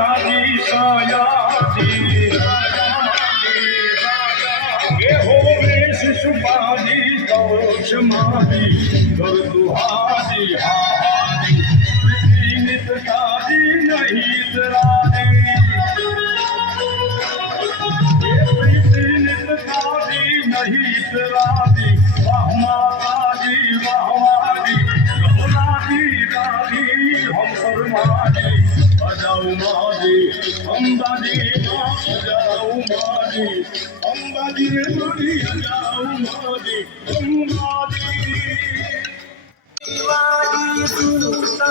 સયાજી સયાજી હે હોમેશ સુપાજી કૌશ માજી કર દુહાજી હાજી નિત તાજી નહીં તરા অম্বাদি অম্বাদি যাও মাদি অম্বাদি মুড়ি যাও মাদি অম্বাদি অম্বাদি সুরতা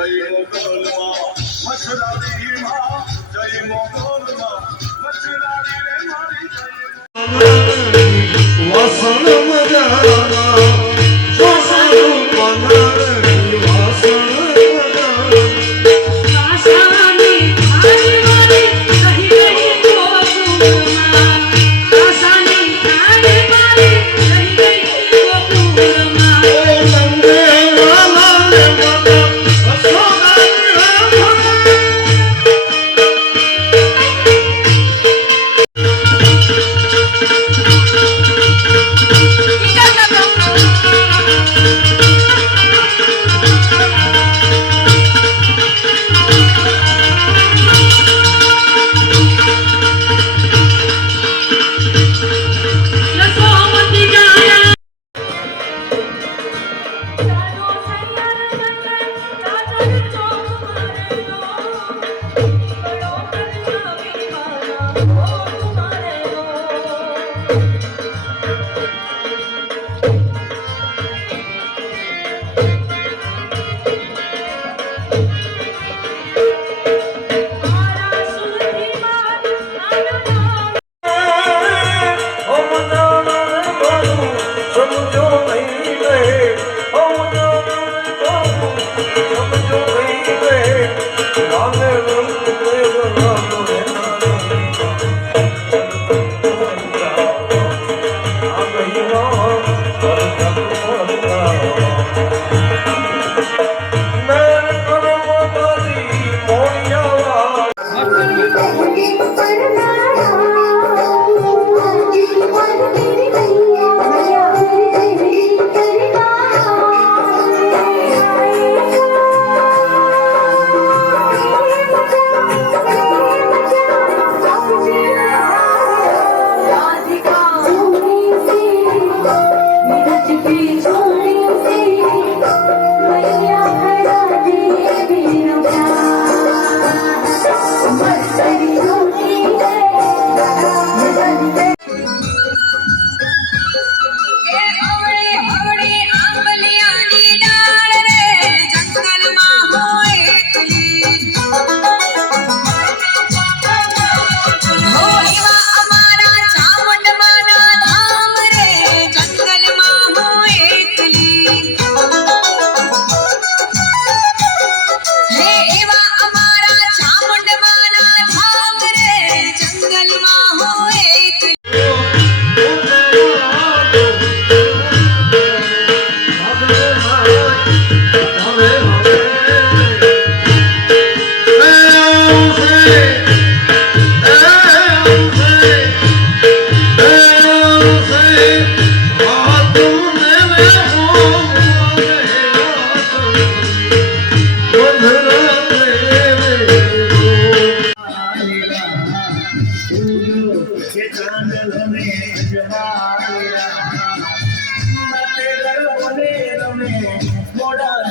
Say it.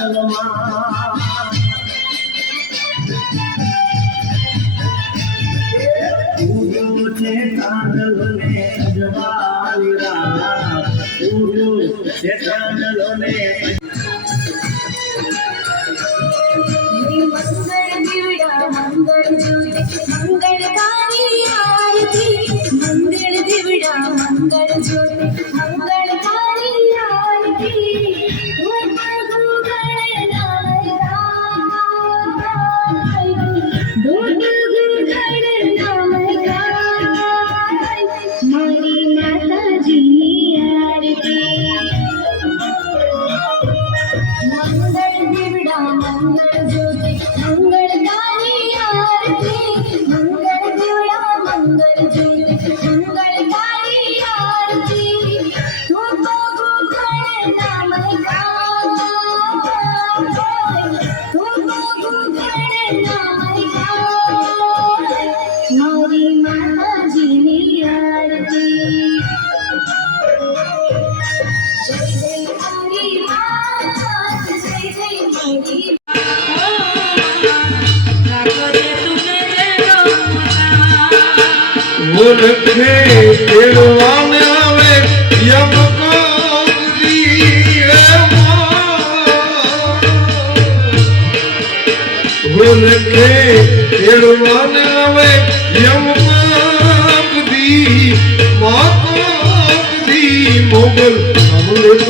જગમાં પૂરું છે કાંડલોને અજવાળા પૂરું છે કાંડલોને મંગળ કાળી આરતી મંગળ દીવડા મંગળ જ્યોતિ મંગળ કાળી આરતી ઓળખે કેળવાને આવે યમ ઓળખે કેળવાને આવે યમ કોગરી મોગલ અમૃત